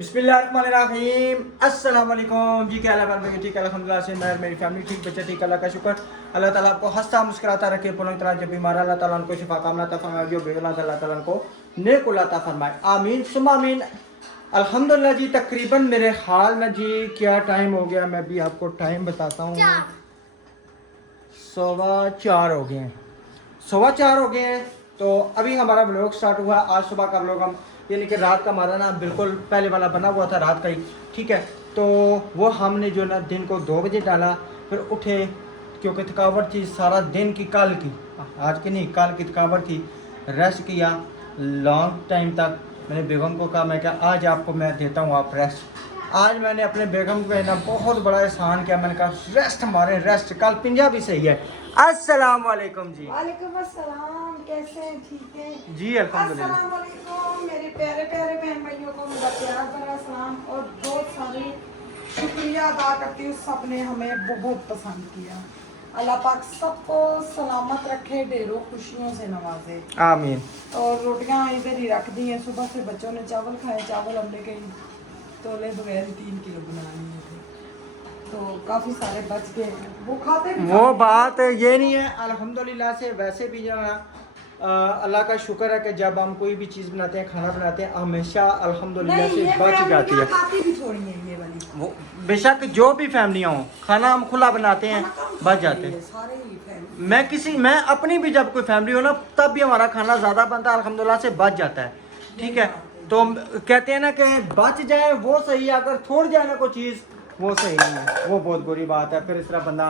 बिस्मिल्लाहिर्रहमानिर्रहीम अस्सलाम वालेकुम जी। क्या हाल है? ठीक है अल्हम्दुलिल्लाह से मैं मेरी फैमिली ठीक, बच्चे ठीक, अल्लाह का शुक्र। अल्लाह ताला आपको हंसता मुस्कुराता रखे, पुनः तरह जब बीमार अल्लाह ताला उनको शिफा कामना अता फरमाए, जो बेगुनाह अल्लाह ताला उनको नेक अता फरमाए, आमीन सुम्मा आमीन। अल्हम्दुलिल्लाह जी, तकरीबन मेरे हाल में जी क्या टाइम हो गया, मैं भी आपको टाइम बताता हूँ। 4:15 हो गए हैं, 4:15 हो गए हैं। तो अभी हमारा ब्लॉग स्टार्ट हुआ। आज सुबह का ब्लॉग हम यानी कि रात का हमारा ना बिल्कुल पहले वाला बना हुआ था रात का ही, ठीक है। तो वो हमने जो ना दिन को 2 बजे डाला, फिर उठे क्योंकि थकावट थी सारा दिन की, कल की, आज की नहीं, कल की थकावट थी। रेस्ट किया लॉन्ग टाइम तक। मैंने बेगम को कहा, मैं क्या आज आपको मैं देता हूँ आप रेस्ट। आज मैंने अपने बेगम को ना बहुत बड़ा एहसान किया, मैंने कहा रेस्ट हमारे रेस्ट। कल पंजाबी सही है। अस्सलाम वालेकुम जी। वालेकुम अस्सलाम, कैसे हैं? ठीक है जी अल्हम्दुलिल्लाह। अस्सलाम वालेकुम मेरे प्यारे प्यारे बहन भाइयों को मेरा प्यार भरा सलाम और बहुत सारे शुक्रिया अदा करती हूँ। सबने हमें बहुत पसंद किया। अल्लाह पाक सबको सलामत रखे, ढेरों खुशियों से नवाजे, आमीन। और रोटियां इधर ही रख दी हैं। सुबह से बच्चों ने चावल खाए, चावल हमने कहीं तोले बगैर 3 किलो बना लिए थे, तो काफ़ी सारे बच गए। वो खाते भी वो खाते बात ये नहीं है अल्हम्दुलिल्लाह से। वैसे भी जो है अल्लाह का शुक्र है कि जब हम कोई भी चीज़ बनाते हैं, खाना बनाते हैं, हमेशा अल्हम्दुलिल्लाह नहीं, से ये बच जाती है। खाती भी थोड़ी है ये वाली। वो बेशक जो भी फैमिलियाँ हों, खाना हम खुला बनाते हैं, खाना कम बच खाते जाते हैं हैं। ये सारे ही फैमिली। मैं अपनी भी जब कोई फैमिली हो ना, तब भी हमारा खाना ज़्यादा बनता है, अल्हम्दुलिल्लाह से बच जाता है, ठीक है। तो कहते हैं ना कि बच जाए वो सही है, अगर थोड़ जाए ना कोई चीज़ वो सही नहीं है, वो बहुत बुरी बात है। फिर इस तरह बंदा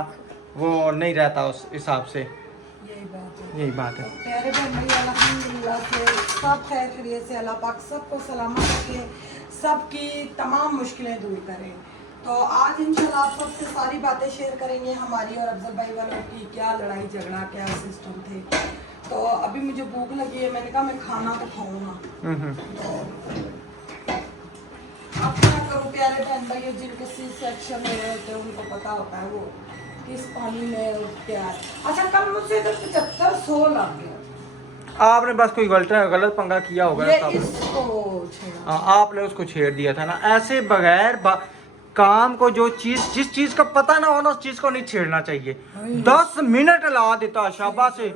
वो नहीं रहता उस हिसाब से। यही बात है, यही बात है। प्यारे बहन भाई, अल्हम्दुलिल्लाह से सब खैर खैरियत से, अल्लाह पाक सबको सलामत रखे, सबकी तमाम मुश्किलें दूर करें। तो आज इंशाल्लाह आप सबसे सारी बातें शेयर करेंगे, हमारी और अफजल भाई वालों की क्या लड़ाई झगड़ा, क्या सिस्टम थे। तो अभी मुझे भूख लगी है, मैंने कहा मैं खाना तो खाऊँ ना। अब क्या करूँ प्यारे बहन भाई, जिनके सी सेक्शन में रहते हैं उनको पता होता है वो किस पानी में और क्या है। अच्छा, कल मुझसे इधर 75-100 लग गया। आपने बस कोई गलत पंगा किया होगा ये तब। इसको छेड़ा। आपने उसको छेड़ दिया था ना, ऐसे बगैर काम को जो चीज जिस चीज का पता ना हो ना, उस चीज को नहीं छेड़ना चाहिए। 10 मिनट ला देता शाबाश से।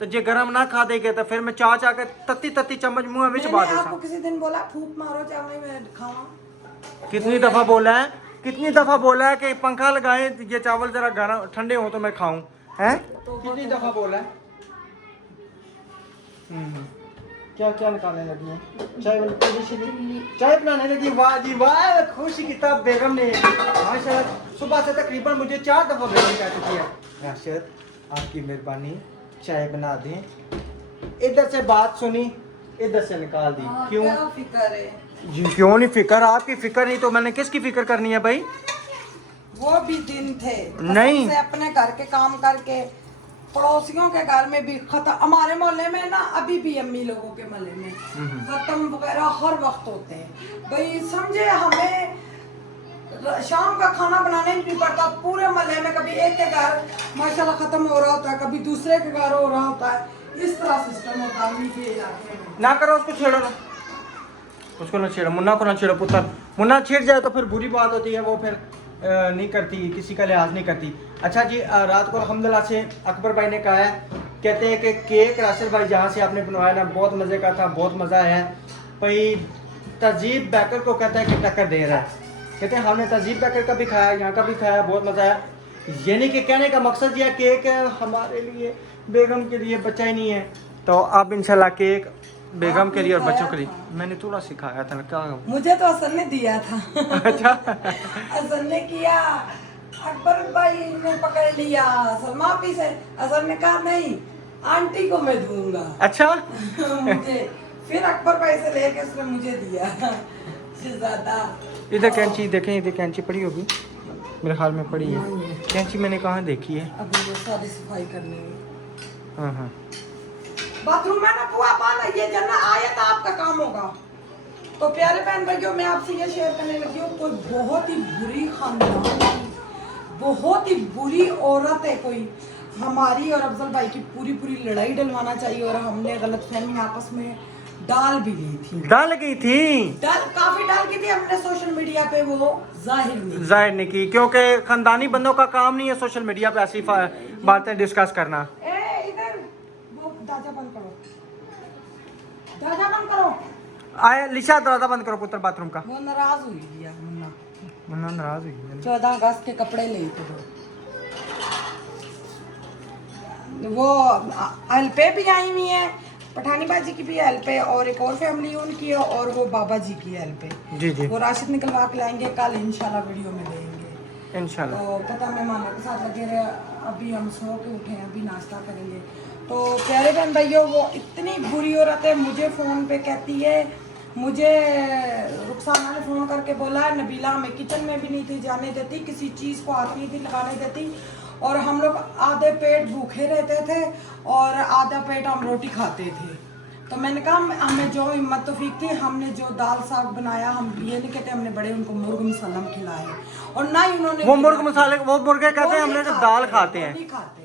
तो जे गरम ना खा देगे तो फिर मैं चाह के तत्ती तत्ती चम्मच मुंह में चबा मैंने देता। आपको किसी दिन बोला फूक मारो चावल में खाओ। कितनी दफा बोला है, कितनी दफा बोला है कि पंखा लगाएं, ये चावल जरा गरम ठंडे हो तो मैं खाऊं, हैं? कितनी दफा बोला है। क्या क्या निकालने लगी है? चाय बनाने लगी। वाह जी वाह, खुश की तब बेगम ने माशाल्लाह सुबह से तकरीबन मुझे 4 दफा बेगम कह चुकी है, राशिद आपकी मेहरबानी चाय बना दें। इधर से बात सुनी, इधर से निकाल दी। क्यों? क्या फिक्र है? जी क्यों नहीं फिक्र, आपकी फिक्र नहीं तो मैंने किसकी फिक्र करनी है भाई। वो भी दिन थे नहीं। से अपने घर के काम करके पड़ोसियों के घर में भी खत्म। हमारे मोहल्ले में ना अभी भी अम्मी लोगों के मोहल्ले में खत्म वगैरह हर वक्त होते हैं भाई। समझे, हमें शाम का खाना बनाने नहीं पड़ता। पूरे मोहल्ले में कभी एक के घर माशाल्लाह खत्म हो रहा होता है, कभी दूसरे के घर हो रहा होता है। इस तरह सिस्टम होता है अम्मी के इलाके में। ना करो उसको, छेड़ो ना उसको, ना छेड़ो, मुन्ना को ना छेड़ो पुत्र। मुन्ना छेड़ जाए तो फिर बुरी बात होती है, वो फिर नहीं करती, किसी का लिहाज नहीं करती। अच्छा जी, रात को अल्हम्दुलिल्लाह से अकबर भाई ने कहा है, कहते हैं कि केक राशिद भाई जहाँ से आपने बनवाया ना बहुत मज़े का था, बहुत मज़ा आया है भाई। तहजीब बैकर को कहता है कि टक्कर दे रहा है। कहते हैं हमने तहजीब बैकर का भी खाया, यहाँ का भी खाया, बहुत मज़ा आया। यानी कि कहने का मकसद यह केक हमारे लिए, बेगम के लिए बच्चा ही नहीं है। तो अब इंशाल्लाह केक बेगम के लिए और बच्चों के लिए मैंने थोड़ा सिखाया था ना। क्या मुझे तो असल ने दिया था। अच्छा असल ने किया, अकबर भाई ने पकड़ लिया सलमा पी से। असल ने कहा नहीं, आंटी को मैं दूंगा। अच्छा मुझे फिर अकबर भाई से लेके उसने मुझे दिया ज्यादा। इधर कैंची देखें, इधर कैंची पड़ी होगी, मेरे ख्याल में पड़ी है कैंची। मैंने कहाँ देखी है? अभी वो सारी सफाई करनी है। हाँ हाँ, बाथरूम में ना बुआ पाना, ये जन्नत आयत आपका काम होगा। तो प्यारे बहन भाइयों, मैं आपसे ये शेयर करने लगी हूँ, कोई बहुत ही बुरी खानदान की, बहुत ही बुरी औरत है कोई, हमारी और अफजल भाई की पूरी पूरी लड़ाई डलवाना चाहिए। और हमने गलत फहमी आपस में डाल भी ली थी, डाल गई थी, काफी डाल की थी, हमने सोशल मीडिया पे वो जाहिर नहीं की, क्योंकि खानदानी बंदों का काम नहीं है सोशल मीडिया पे ऐसी बातें डिस्कस करना। इधर वो दरवाजा बंद करो, दरवाजा बंद करो। आए लिशा दरवाजा बंद करो पुत्र बाथरूम का। वो नाराज हुई है मुन्ना, मुन्ना नाराज हुई है। 14 अगस्त के कपड़े ले थे वो एलपे भी आई हुई है, पठानी बाजी की भी एलपे, और एक और फैमिली उनकी है, और वो बाबा जी की एलपे। जी जी, वो राशिद निकलवा के लाएंगे कल इंशाल्लाह, वीडियो में देंगे इंशाल्लाह। तो पता मेहमानों के साथ लगे रहे। अभी हम सो के उठे हैं, अभी नाश्ता करेंगे। तो प्यारे बहन भाइयों, वो इतनी बुरी औरत है, मुझे फ़ोन पे कहती है, मुझे रुखसाना ने फ़ोन करके बोला नबीला हमें किचन में भी नहीं थी जाने देती, किसी चीज़ को हाथ नहीं थी लगाने देती, और हम लोग आधे पेट भूखे रहते थे और आधा पेट हम रोटी खाते थे। तो मैंने कहा हमें जो हिम्मत तौफीक थी, हमने जो दाल साग बनाया, हम ये नहीं कहते हमने बड़े उनको मुर्ग मुसल्लम खिलाए, और ना ही उन्होंने वो मुर्ग मसाले, वो मुर्गे कहते हैं, हमने तो दाल खाते हैं। नहीं खाते।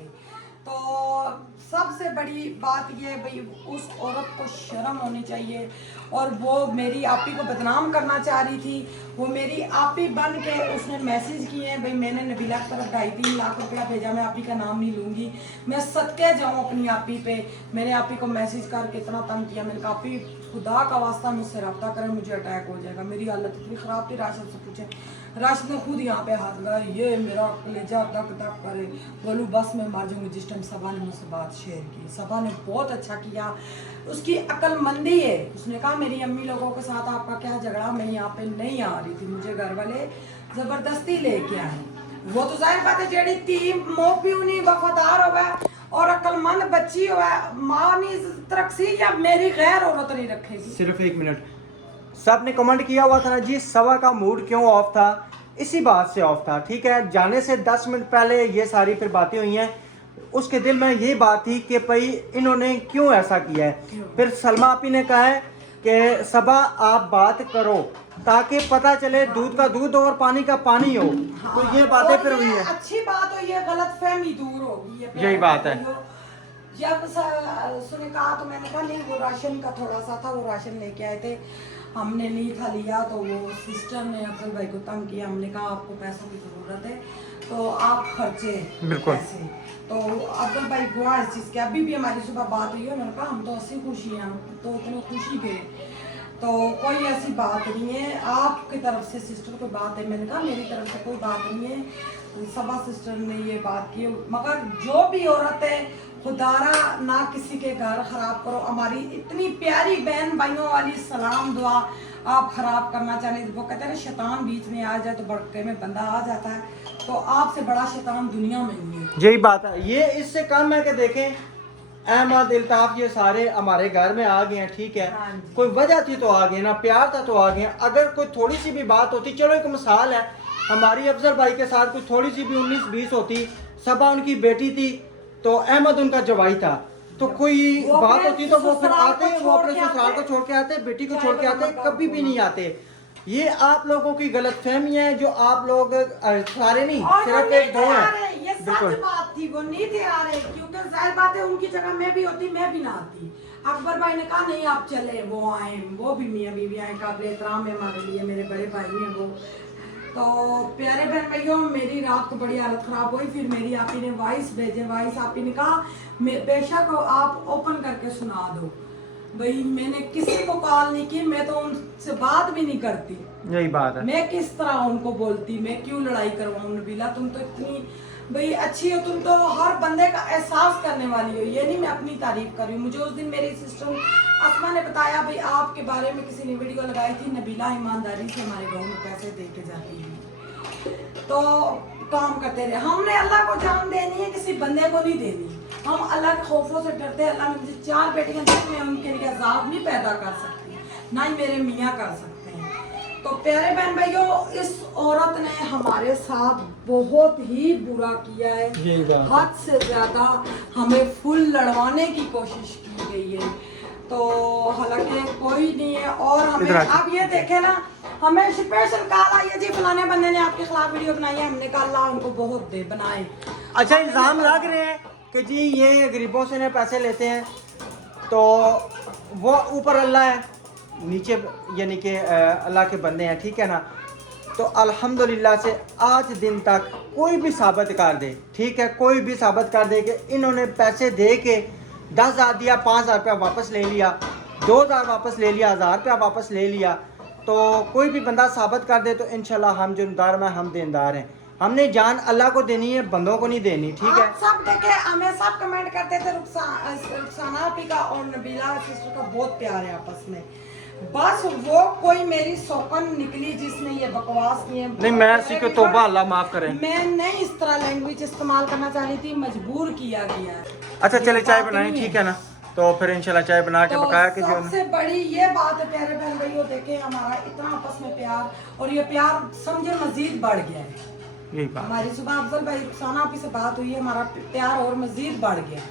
तो सबसे बड़ी बात ये है भाई, उस औरत को शर्म होनी चाहिए, और वो मेरी आपी को बदनाम करना चाह रही थी। वो मेरी आपी बन के उसने मैसेज किए हैं, भाई मैंने नबीला की तरफ 2.5-3 लाख रुपया भेजा, मैं आपी का नाम नहीं लूँगी, मैं सदके जाऊँ अपनी आपी पे। मैंने आपी को मैसेज करके इतना तंग किया, मैंने कहा आपी खुदा का वास्ता मुझसे रब्ता करें, मुझे अटैक हो जाएगा। मेरी हालत इतनी ख़राब थी, राशिद से पूछे, राशिद ने खुद यहाँ पे हाथ लगाया, ये मेरा कलेजा धक धक करे, बोलूँ बस मैं मर जाऊँगी। जिस टाइम सबा ने मुझसे बात शेयर की, सबा ने बहुत अच्छा किया, उसकी अक्लमंदी है। उसने कहा मेरी अम्मी लोगों के साथ आपका क्या झगड़ा, मैं यहाँ पे नहीं आ रही थी, मुझे घर वाले ज़बरदस्ती लेके आए। वो तो जाहिर बात है जेड़ी ती मोह भी उन्हीं वफादार हो गया और अक्लमंद बच्ची हो गया, माँ नहीं तरक्सी या मेरी गैर औरत नहीं रखेगी। सिर्फ 1 मिनट, सब ने कमेंट किया हुआ था ना जी, सवा का मूड क्यों ऑफ था, इसी बात से ऑफ था। ठीक है, जाने से 10 मिनट पहले ये सारी फिर बातें हुई हैं, उसके दिल में ये बात थी कि भाई इन्होंने क्यों ऐसा किया है। फिर सलमा आपी ने कहा है कि सबा आप बात करो ताकि पता चले दूध का दूध और पानी का पानी हो। तो ये बातें फिर हुई हैं। अच्छी बात हो, ये गलत फहमी दूर होगी। यही बात है। जब सुने कहा तो मैंने कहा नहीं, वो राशन का थोड़ा सा था, वो राशन लेके आए थे, हमने नहीं था लिया। तो वो सिस्टर ने अफजल भाई को तंग किया, हमने कहा आपको पैसों की ज़रूरत है तो आप खर्चे पैसे। तो अफजल भाई गुआ इस चीज़ के, अभी भी हमारी सुबह बात हुई है, मैंने कहा हम तो हंसी खुशी हैं, हम तो इतने खुशी थे, तो कोई ऐसी बात नहीं है। आपकी तरफ से सिस्टर कोई बात है, मैंने कहा मेरी तरफ से कोई बात नहीं है, सबा सिस्टर ने ये बात की। मगर जो भी औरत है, खुदारा ना किसी के घर खराब करो। हमारी इतनी प्यारी बहन भाइयों वाली सलाम दुआ आप खराब करना चाहते, वो कहते हैं शैतान बीच में आ जाए तो बड़के में बंदा आ जाता है, तो आपसे बड़ा शैतान दुनिया में नहीं है। यही बात है। ये इससे कम है कि देखें अहमद इल्ताफ ये सारे हमारे घर में आ गए हैं, ठीक है, कोई वजह थी तो आ गए ना, प्यार था तो आ गए। अगर कोई थोड़ी सी भी बात होती, चलो एक मिसाल है, हमारी अफजल भाई के साथ कोई थोड़ी सी भी 19-20 होती, सबा उनकी बेटी थी तो अहमद उनका जवाई था, तो कोई बात होती तो वो फिर आते, वो अपने ससुराल को छोड़ के आते, बेटी को छोड़ के आते, कभी भी नहीं आते। ये आप लोगों की गलत फहमी है, जो आप लोग सारे नहीं, सिर्फ 1-2 हैं। ये सच बात थी, वो नहीं थे आ रहे, क्योंकि जाहिर बात है उनकी जगह मैं भी होती, मैं भी ना आती। अकबर भाई ने कहा नहीं आप चले, वो आए, वो भी मियाँ बीवी आए, काबिल एहतराम है हमारे लिए, मेरे बड़े भाई हैं वो। तो प्यारे बहन भैया, मेरी रात को बड़ी हालत ख़राब हुई। फिर मेरी आपी ने वॉइस भेजे, वॉइस आपी ने कहा बेशक आप ओपन करके सुना दो। भाई मैंने किसी को कॉल नहीं की, मैं तो उनसे बात भी नहीं करती। यही बात है। मैं किस तरह उनको बोलती, मैं क्यों लड़ाई करवाऊँ। नबीला तुम तो इतनी भाई अच्छी हो, तुम तो हर बंदे का एहसास करने वाली हो। ये नहीं मैं अपनी तारीफ कर रही हूँ। मुझे उस दिन मेरी सिस्टर असमा ने बताया भाई आपके बारे में किसी ने वीडियो लगाई थी, नबीला ईमानदारी से हमारे गाँव में पैसे दे के जाती है, तो काम करते रहे। हमने अल्लाह को जान देनी है, किसी बंदे को नहीं देनी। हम अल्लाह के खौफों से डरते हैं। अल्लाह ने मुझे 4 बेटियां दी, मैं उनके लिए अजाब नहीं पैदा कर सकती, ना ही मेरे मियाँ कर सकते हैं। तो प्यारे बहन भाइयों, इस औरत ने हमारे साथ बहुत ही बुरा किया है, हद से ज्यादा हमें फुल लड़वाने की कोशिश की गई है। तो हालांकि कोई नहीं है, और हमें अब ये देखे ना, हमें स्पेशल कॉल आई है जी फलाने बंदे ने आपके खिलाफ वीडियो बनाई है। हमने कहा अल्लाह उनको बहुत दे बनाए। अच्छा, इल्जाम लग रहे हैं कि जी ये गरीबों से ने पैसे लेते हैं, तो वो ऊपर अल्लाह है, नीचे यानी कि अल्लाह के बंदे हैं, ठीक है ना। तो अल्हम्दुलिल्लाह से आज दिन तक कोई भी साबित कर दे, ठीक है, कोई भी साबित कर दे कि इन्होंने पैसे दे के 10,000 दिया, 5,000 रुपया वापस ले लिया, 2,000 वापस ले लिया, 1,000 रुपया वापस ले लिया, तो कोई भी बंदा साबित कर दे तो इंशाल्लाह हम जुर्मदार में हम देनदार हैं। हमने जान अल्लाह को देनी है, बंदों को नहीं देनी, ठीक है। आप सब देखे, हमें सब कमेंट करते थे रुखसाना आपी का और नबीला सिस्टर का बहुत प्यार है आपस में। बस वो कोई मेरी सौकन निकली जिसने ये बकवास किए। नहीं, मैं इसी को तौबा, अल्लाह माफ करे। मैं नहीं इस तरह लैंग्वेज इस्तेमाल करना चाह रही थी, मजबूर किया गया है। अच्छा चले चाय बनाएं, ठीक है ना। तो फिर इंशाल्लाह चाय बना के तो पकाया कि जो सबसे बड़ी ये बात है प्यारे बहन भाइयों, देखे हमारा इतना आपस में प्यार, और ये प्यार समझे मजीद बढ़ गया है। यही बात। हमारी सुबह अफजल भाई रुखसाना आपी से बात हुई है, हमारा प्यार और मजीद बढ़ गया।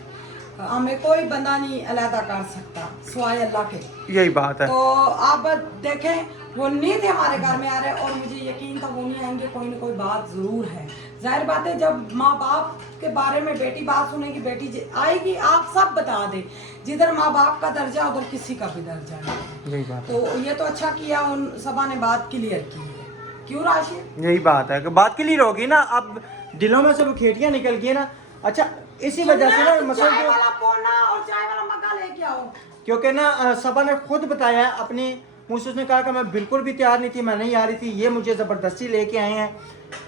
हमें कोई बंदा नहीं अलहदा कर सकता सिवाय अल्लाह के। यही बात है। तो आप देखें, वो नहीं थे हमारे घर में आ रहे, और मुझे यकीन था वो नहीं आएंगे, कोई ना कोई बात जरूर है। जाहिर बात है, जब माँ बाप के बारे में बेटी बात सुनेगी, बेटी आएगी, आप सब बता दे, जिधर माँ बाप का दर्जा उधर किसी का भी दर्जा नहीं। यही बात तो ये तो अच्छा किया उन सबा ने बात क्लियर की है, क्यों राशिद? यही बात है कि बात क्लियर होगी ना, अब दिलों में से वो खेटियां निकल गई ना। अच्छा, इसी वजह से ना मसला चाय वाला पोना और चाय वाला मग्गा लेके आओ, क्योंकि ना सबा ने खुद बताया अपनी मुँह से, उसने कहा कि मैं बिल्कुल भी तैयार नहीं थी, मैं नहीं आ रही थी, ये मुझे ज़बरदस्ती लेके आए हैं।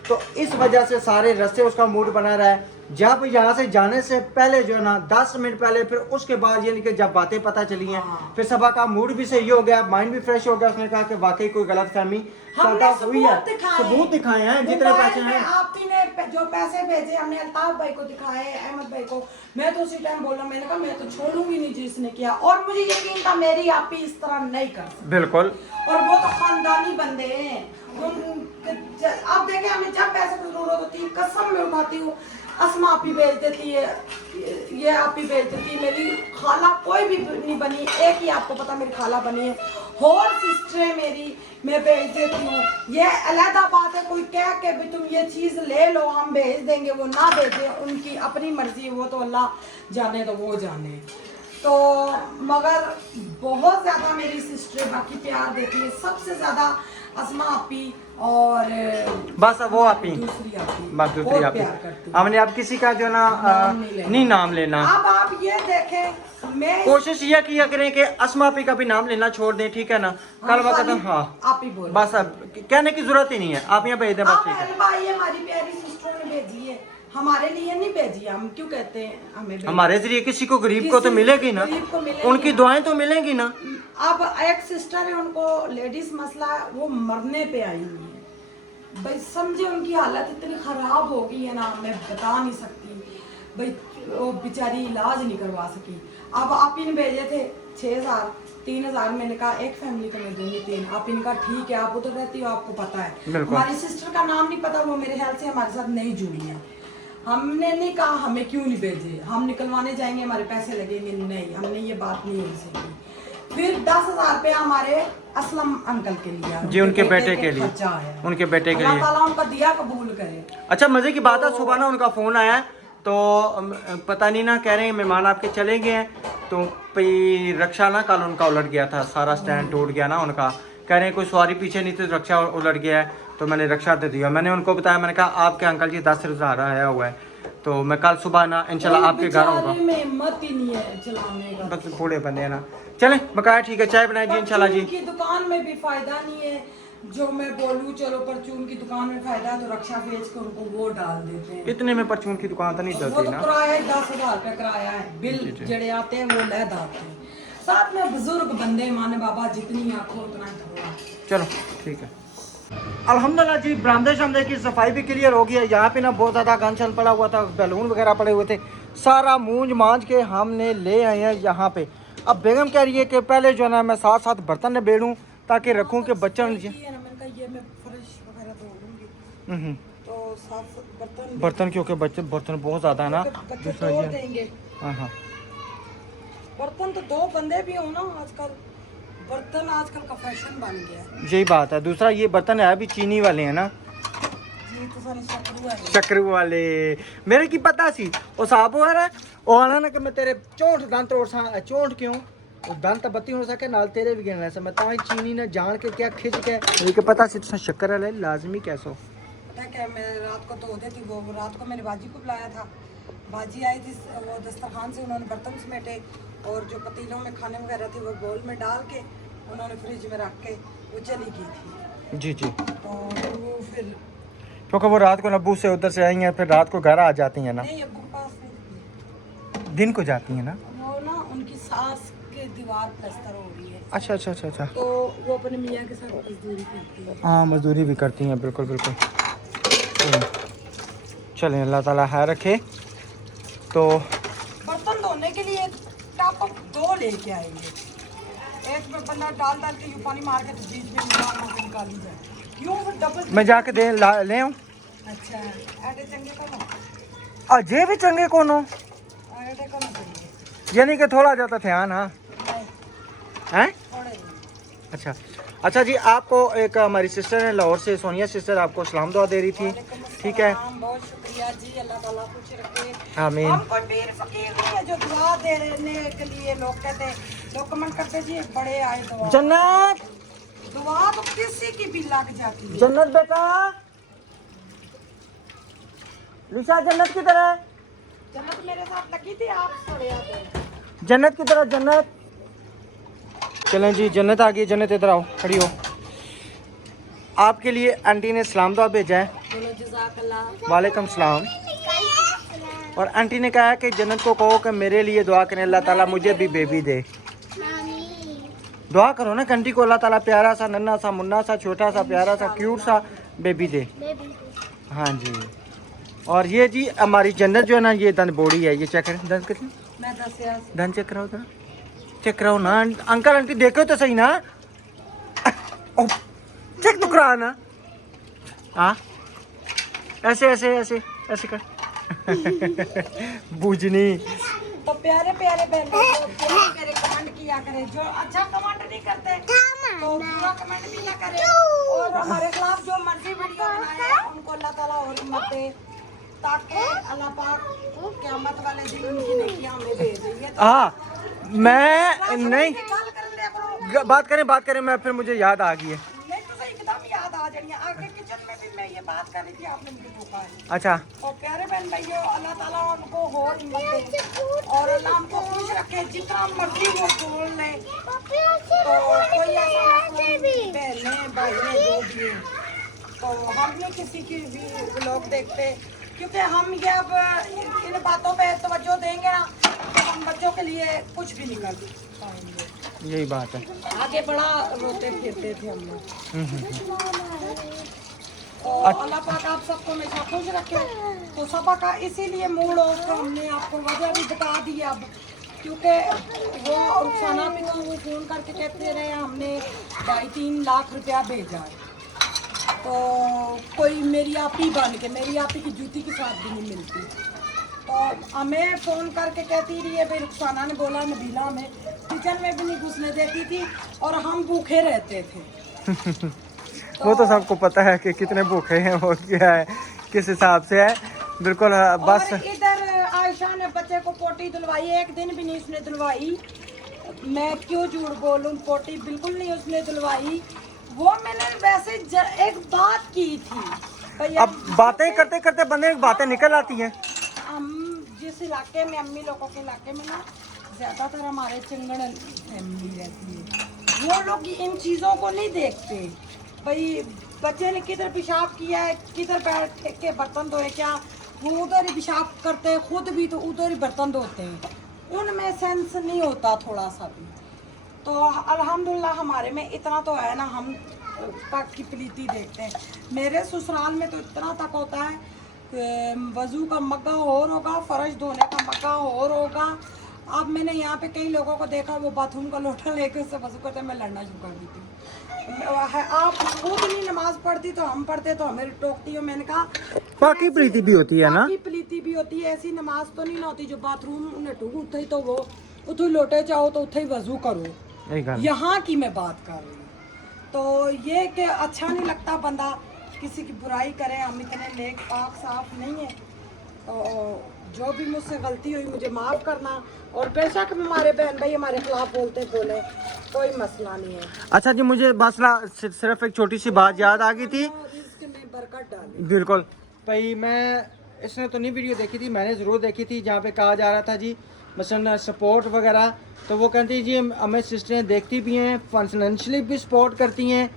तो इस वजह से सारे रास्ते उसका मूड बना रहा है। जब यहाँ से जाने से पहले जो है ना 10 मिनट पहले, फिर उसके बाद यानी कि जब बातें पता चली हैं, फिर सबा का मूड भी सही हो गया, माइंड भी फ्रेश हो गया। उसने कहा कि वाकई कोई गलत फहमी हमने हुई है, सबूत दिखाए हैं जितने पैसे हैं। आपने जो पैसे भेजे हमने अल्ताफ भाई को दिखाए, अहमद भाई को। मैं तो उसी टाइम बोला, मैंने कहा मैं तो छोड़ूंगी नहीं जिसने किया, और मुझे यकीन था मेरी आपी इस तरह नहीं कर सकती। बिल्कुल। और वो तो खानदानी बंदे हैं। अब देखे, हमें जब पैसे की जरूरत होती है, कसम में उठाती हूँ, असमा आपी भेज देती है, ये आपी भेज देती है, मेरी खाला कोई भी नहीं बनी, एक ही आपको पता मेरी खाला बनी है, और सिस्टर मेरी मैं भेज देती हूँ। ये अलहदा बात है, कोई कह के भी तुम ये चीज़ ले लो हम भेज देंगे, वो ना भेजे, उनकी अपनी मर्जी, वो तो अल्लाह जाने तो वो जाने। तो मगर बहुत ज़्यादा मेरी सिस्टर बाकी प्यार देती है, सबसे ज़्यादा असमा आपी और बस वो आपी, दूसरी आपी, बस दूसरी बहुत आपी। प्यार करती है। हमने अब किसी का जो ना नहीं नाम लेना। अब आप ये देखें, मैं कोशिश ये किया करें कि असमा आपी का भी नाम लेना छोड़ दें, ठीक है ना। कल वक्त हाँ आप ही बोल, बस अब कहने की जरूरत ही नहीं है, आप यहाँ भेज दें बस, ठीक है। भाई हमारी प्यारी सिस्टर ने भेजी है, हमारे लिए नहीं भेजी, हम क्यों कहते हैं हमें भेजी? हमारे जरिए किसी को गरीब को तो मिलेगी ना, गरीब को मिलेगी। उनकी दुआएं तो मिलेंगी ना। अब एक सिस्टर है, उनको लेडीज मसला है, वो मरने पे आई हुई है भाई, समझे उनकी हालत इतनी खराब हो गई है ना, मैं बता नहीं सकती भाई, वो बेचारी इलाज नहीं करवा सकी। अब आप इन भेजे थे 6,000 3,000, मैंने कहा एक फैमिली को मैं दूंगी 3, आप इनका ठीक है, आप उधर रहती हो, आपको पता है। हमारी सिस्टर का नाम नहीं पता, वो मेरे ख्याल से हमारे साथ नहीं जुड़ी है। हमने नहीं कहा हमें क्यों नहीं भेजे, हम निकलवाने जाएंगे हमारे पैसे लगेंगे, नहीं, हमने ये बात नहीं उनसे की। फिर 10,000 रुपया हमारे असलम अंकल के लिए, जी उनके बेटे के लिए, उनके बेटे के लिए, अल्लाह ताला उनका दिया कबूल करे। अच्छा मजे की बात है, सुबह ना उनका फोन आया, तो पता नहीं ना, कह रहे हैं मेहमान आपके चले गए हैं, तो रक्षा ना कल उनका उलट गया था, सारा स्टैंड टूट गया ना उनका, कह रहे हैं कोई सवारी पीछे नहीं थी, रक्षा उलट गया है, तो मैंने रक्षा दे दिया। मैंने उनको बताया, मैंने कहा आपके अंकल जी 10,000 आया हुआ है, तो मैं कल सुबह ना इंशाल्लाह आपके घर होगा। में हिम्मत ही नहीं है चलाने का, बस बूढ़े बंदे हैं ना। चलें बकाया, ठीक है, चाय बनाएगी इंशाल्लाह जी। की दुकान में भी फायदा नहीं है, जो मैं बोलूँ चलो परचून की दुकान में फायदा है, तो रक्षा बेच के उनको वो डाल देते हैं। इतने में परचून की दुकान तो नहीं वो चलती तो ना, किराया 10,000 रुपया किराया है, बिल जड़े आते हैं वो लहद आते हैं, साथ में बुजुर्ग बंदे, माने बाबा जितनी आंखों उतना ही थोड़ा। चलो ठीक है। अल्हम्दुलिल्लाह जी, बरामदे शामदे की सफाई भी क्लियर हो गई है। यहाँ पे ना बहुत ज़्यादा गन शन पड़ा हुआ था, बैलून वगैरह पड़े हुए थे, सारा मूंज मांझ के हमने ले आए हैं यहाँ पे। अब बेगम कह रही है कि पहले जो है ना मैं साथ साथ बर्तन बेड़ूँ ताकि रखूँ कि बच्चा तो बर्तन, क्योंकि बच्चे बर्तन बहुत ज़्यादा है ना, दूसरा ये हाँ हाँ बर्तन तो 2 बंदे भी हो ना आजकल, बर्तन आजकल का फैशन बन गया है। यही बात है। दूसरा ये बर्तन है भी चीनी वाले हैं ना, चक्रू वाले, मेरे की पता सी ओ साहब हो रहा ओ आना ना कि मैं तेरे 64 दांत तोड़ सा। 64 क्यों दंद तो बत्ती हो सके नाल तेरे भी गिनना मैं ताई चीनी ने जान के क्या खिंच के ये पता सी तुसा शक्कर वाले लाजमी कैसो पता है क्या, मैं रात को धो देती, वो रात को मेरी बाजी को बुलाया था, बाजी आई थी, वो दस्तरखान से उन्होंने बर्तन समेटे और जो पतीलों में खाने वगैरह थी वो बोल में डाल के उन्होंने फ्रिज में रख के वो चली गई थी। जी जी। तो वो फिर क्योंकि वो रात को नब्बू से उधर से आई हैं, फिर रात को घर आ जाती हैं ना, नहीं अब्बू के पास नहीं, दिन को जाती हैं ना। वो ना उनकी सास के दीवार प्लस्तर हो रही है, अच्छा अच्छा अच्छा अच्छा। तो वो अपने मियाँ के साथ मजदूरी करती है। हाँ मजदूरी भी करती हैं, बिल्कुल बिल्कुल। चलें अल्लाह ताला खैर रखे। तो बर्तन धोने के लिए टप 2 लेके आएंगे, एक में बंदा डाल डाल के यूँ पानी मार के तो बीच में निकाली जाए, यूँ फिर डबल मैं जाके दे ले आऊँ। अच्छा ऐडे चंगे करो, अजय भी चंगे कौन हो, ऐडे करो चाहिए यानी कि थोड़ा जाता ध्यान। हाँ नहीं, हैं थोड़े नहीं। अच्छा अच्छा जी। आपको एक हमारी सिस्टर है लाहौर से, सोनिया सिस्टर, आपको सलाम दुआ दे रही थी, ठीक है। बहुत शुक्रिया जी, अल्लाह ताला खुश रखे। आमीन। हम कोई पीर फकीर नहीं है जो दुआ देने के लिए लोग कहते, लोग कमेंट करते जी बड़े आए दुआ, जन्नत दुआ तो किसी की भी लग जाती है। जन्नत बेटा, लिशा जन्नत की तरह, जन्नत मेरे साथ लगी थी, आप सड़े आते। जन्नत की तरह जन्नत। चलें जी, जन्नत आ गई। जन्नत इधर आओ, खड़ी हो। आपके लिए आंटी ने सलाम दुआ भेजा है। बोलो जज़ाकल्लाह। वालेकुम सलाम। और आंटी ने कहा कि जन्नत को कहो कि मेरे लिए दुआ करें, अल्लाह ताला मुझे भी बेबी दे। दुआ करो ना आंटी को, अल्लाह ताला प्यारा सा नन्हा सा मुन्ना सा छोटा सा प्यारा सा क्यूट सा बेबी दे। हाँ जी। और ये जी हमारी जन्नत जो है ना, ये दंद बोड़ी है, ये चेक करें दंद कितने, मैं 10 दंद चेक कराओ जरा, चेक कराओ ना अंकल आंटी, देखो तो सही ना। ओ, चेक तो करा ना। हाँ ऐसे ऐसे ऐसे ऐसे कर। बूझनी तो प्यारे प्यारे बहन मेरे कमेंट किया करें, जो अच्छा कमेंट नहीं करते तो बुरा कमेंट भी ना करें, और हमारे खिलाफ जो मर्जी वीडियो बनाए उनको अल्लाह ताला और हिम्मत दे, ताकि अल्लाह पाक क़यामत वाले दिन उनकी नेकियां हमें भेज देंगे। हाँ मैं नहीं गल कर लिया करो, बात करें मैं, फिर मुझे याद आ गई है। नहीं तो एकदम याद आ जानी है, आगे किचन में भी मैं ये बात कर रही थी, आपने मुझे रोका है। अच्छा और प्यारे बहन भाइयों, अल्लाह ताला उनको और हिम्मत दे और अल्लाह उनको खुश रखे, जितना मर्जी वो बोल ले, तो कोई ऐसा बहने भाई जो भी हैं, तो हम नहीं किसी की भी लोग देखते, क्योंकि हम ये अब इन बातों पे तवज्जो देंगे ना तो हम बच्चों के लिए कुछ भी नहीं कर पाएंगे। यही बात है। आगे बड़ा रोते फिरते थे हम लोग। तो अल्लाह पाक आप सबको हमेशा खुश रखे। तो सबा का इसीलिए मूड ऑफ था, हमने आपको वजह भी बता दी अब, क्योंकि वो रुखसाना भी को वो फ़ोन करके कहते रहे हमने 2.5-3 लाख रुपया भेजा है, तो कोई मेरी आपी बन के, मेरी आपी की जूती के साथ भी नहीं मिलती, तो हमें फ़ोन करके कहती रही है भाई रुखसाना ने बोला नबीला हमें किचन में भी नहीं घुसने देती थी और हम भूखे रहते थे। वो तो सबको पता है कि कितने भूखे हैं और क्या है, किस हिसाब से है, बिल्कुल बस। और इधर आयशा ने बच्चे को पोटी दिलवाई, एक दिन भी नहीं उसने दिलवाई, मैं क्यों झूठ बोलूं, पोटी बिल्कुल नहीं उसने दिलवाई। वो मैंने वैसे एक बात की थी भैया, अब बातें करते करते बंदे की बातें निकल आती हैं। हम जिस इलाके में, अम्मी लोगों के इलाके में ना ज़्यादातर हमारे चिंगड़ फैमिली रहती है, वो लोग इन चीज़ों को नहीं देखते, भाई बच्चे ने किधर पेशाब किया है, किधर बैठ के बर्तन धोए, क्या वो उधर ही पेशाब करते हैं, खुद भी तो उधर ही बर्तन धोते हैं, उनमें सेंस नहीं होता थोड़ा सा भी। तो अल्हम्दुलिल्लाह हमारे में इतना तो है ना, हम तक की प्रीति देखते हैं। मेरे ससुराल में तो इतना तक होता है, वज़ू का मग्गा और होगा, फ़र्श धोने का मग्गा और होगा। अब मैंने यहाँ पे कई लोगों को देखा वो बाथरूम का लोटा लेकर उससे वज़ू करते, मैं लड़ना शुरू कर देती हूँ। आप खुद नहीं नमाज पढ़ती तो हम पढ़ते तो हमें टोकती हो। मैंने कहा बाकी प्रीति भी होती है ना, बाकी प्रीति भी होती है, ऐसी नमाज तो नहीं होती जो बाथरूम नेटू उठे ही तो वो उठे लोटे चाहो तो उठे ही वज़ू करो, यहाँ की मैं बात कर रही हूँ। तो ये कि अच्छा नहीं लगता बंदा किसी की बुराई करे, हम इतने नेक पाक साफ नहीं है, तो जो भी मुझसे गलती हुई मुझे माफ करना, और बेशक हमारे बहन भाई हमारे खिलाफ बोलते बोले, कोई मसला नहीं है। अच्छा जी, मुझे मसला सिर्फ एक छोटी सी बात याद आ गई थी। रिस्क में बरकत डाली। बिल्कुल भाई, मैं इसने तो नहीं वीडियो देखी थी, मैंने ज़रूर देखी थी जहाँ पे कहा जा रहा था जी मसलन सपोर्ट वगैरह, तो वो कहती जी हमें सिस्टरें देखती भी हैं, फाइनेंशियली भी सपोर्ट करती हैं।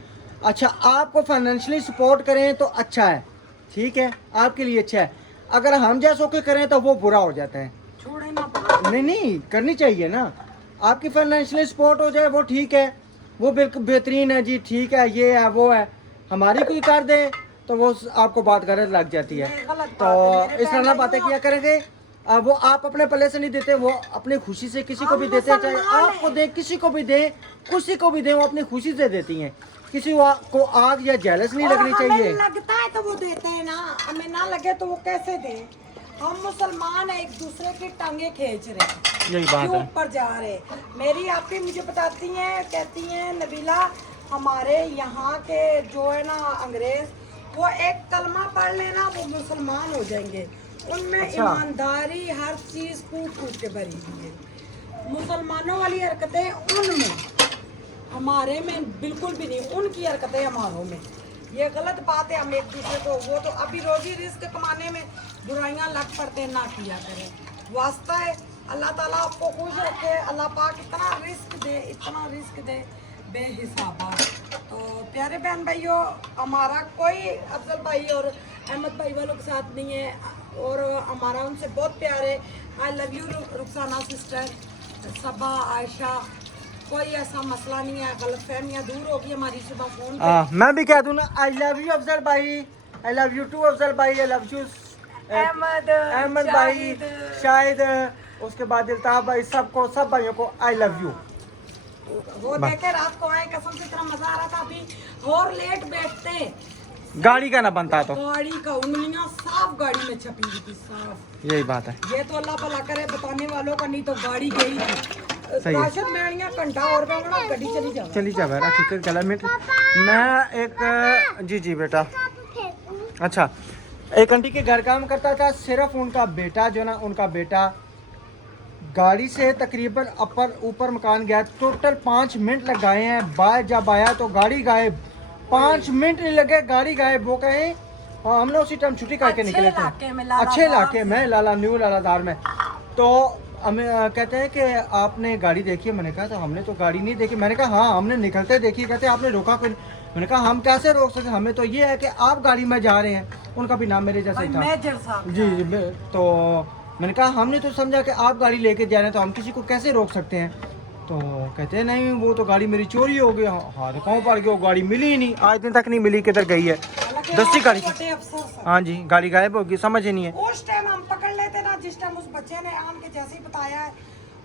अच्छा, आपको फाइनेंशियली सपोर्ट करें तो अच्छा है, ठीक है, आपके लिए अच्छा है। अगर हम जैसों के करें तो वो बुरा हो जाता है। छोड़े ना बात। नहीं करनी चाहिए ना, आपकी फाइनेंशियली सपोर्ट हो जाए वो ठीक है, वो बिल्कुल बेहतरीन है जी, ठीक है, ये है वो है। हमारी कोई कर दे तो वो आपको बात गलत लग जाती है। तो इस तरह बातें किया करेंगे। वो आप अपने पल्ले से नहीं देते, वो अपनी खुशी से किसी को भी देते हैं, चाहे आपको दे, किसी को भी दे, वो अपनी खुशी से देती हैं। किसी को आग या जेलस नहीं लगनी चाहिए। लगता है तो वो देते हैं ना, हमें ना लगे तो वो कैसे दे। हम मुसलमान हैं, एक दूसरे की टांगे खींच रहे हैं, यही बात है। ऊपर जा रहे। मेरी आपी मुझे बताती हैं, कहती हैं नबीला हमारे यहाँ के जो है ना अंग्रेज, वो एक कलमा पढ़ लेना वो मुसलमान हो जाएंगे। उनमें अच्छा। ईमानदारी हर चीज कूट कूट के भरी हुई है। मुसलमानों वाली हरकतें उनमें, हमारे में बिल्कुल भी नहीं। उनकी हरकतें हमारों में, ये गलत बात है। हम एक दूसरे को, वो तो अभी रोजी रिस्क कमाने में बुराइयां लग पड़ते, ना किया करें। वास्ता है अल्लाह ताला आपको खुश रखे, अल्लाह पाक इतना रिस्क दे, इतना रिस्क दे बेहिसाबा। तो प्यारे बहन भाइयों, हमारा कोई अफजल भाई और अहमद भाई वालों के साथ नहीं है, और हमारा उनसे बहुत प्यार है। I love you Rukhsana sister, Saba, Ayesha, कोई ऐसा मसला नहीं है। गलत फहमियाँ दूर होगी हमारी। सुबह फोन पे मैं भी कह दूँ ना, आई लव यू अफजल भाई, I love you too Afzal भाई, आई लव यू अहमद भाई, शाहिद, उसके बाद इल्ताफ भाई, सबको, सब भाइयों को आई लव यू। वो देखे रात को आए, कसम से इतना मजा आ रहा था। अभी और लेट बैठते, गाड़ी का ना बनता तो गाड़ी का उंगलियां साफ गाड़ी में छपी हुई थी, साफ। यही बात है। ये तो अल्लाह भला करे बताने वालों का, नहीं तो गाड़ी गई थी। सही है। राशन मेड़ियां घंटा और बेवना गाड़ी चली जावे। चली जा बेटा, ठीक है, चला मिनट। मैं एक जी जी बेटा, अच्छा, एक आंटी के घर काम करता था। सिर्फ उनका बेटा जो ना, उनका बेटा गाड़ी से तकरीबन ऊपर मकान गया। टोटल 5 मिनट लगाए हैं। बाहर जब आया तो गाड़ी गायब, 5 मिनट नहीं लगे, गाड़ी गायब। वो कहे हमने उसी टाइम छुट्टी करके निकले थे, अच्छे इलाके में, लाला न्यू लालादार में। तो हमें कहते हैं कि आपने गाड़ी देखी है? मैंने कहा तो हमने तो गाड़ी नहीं देखी। मैंने कहा हाँ हमने निकलते देखी। कहते आपने रोका क्यों? मैंने कहा हम कैसे रोक सकते, हमें तो ये है कि आप गाड़ी में जा रहे हैं। उनका भी नाम मेरे जैसा ही था जी जी। तो मैंने कहा हमने तो समझा कि आप गाड़ी लेके जा रहे हैं, तो हम किसी को कैसे रोक सकते हैं? तो कहते हैं नहीं वो तो गाड़ी मेरी चोरी हो गई। हाँ तो कौन पड़ गई? वो गाड़ी मिली ही नहीं, आज दिन तक नहीं मिली, किधर गई है? दस्ती गाड़ी, हाँ जी, गाड़ी गायब होगी, समझ ही नहीं है। उस टाइम हम पकड़ लेते ना, जिस टाइम उस बच्चे ने आन के जैसे ही बताया है,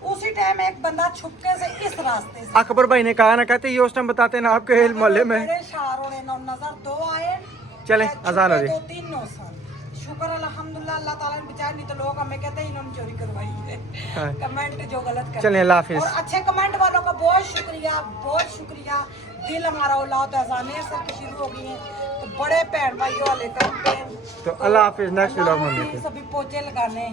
उसी टाइम एक बंदा छुपके से इस रास्ते से, अकबर भाई ने कहा ना, कहते ये उस टाइम बताते ना आपके मोहल्ले में। नजर 2 आए, चले अजान हो रही। 2-3 9 शुक्र अल्हम्दुलिल्लाह, अल्लाह ताला ने बचाया। नहीं तो लोग हमें कहते हैं इन्होंने चोरी करवाई है। कमेंट जो गलत कर, चलें अल्लाह हाफिज़। और अच्छे कमेंट वालों का बहुत शुक्रिया, बहुत शुक्रिया। दिल हमारा औलाद अजानें सर की शुरू हो गई हैं, तो बड़े भैन भाइयों वाले काम पे। तो अल्लाह हाफिज़, नेक्स्ट व्लॉग में मिलते हैं। सभी पोचे लगाने।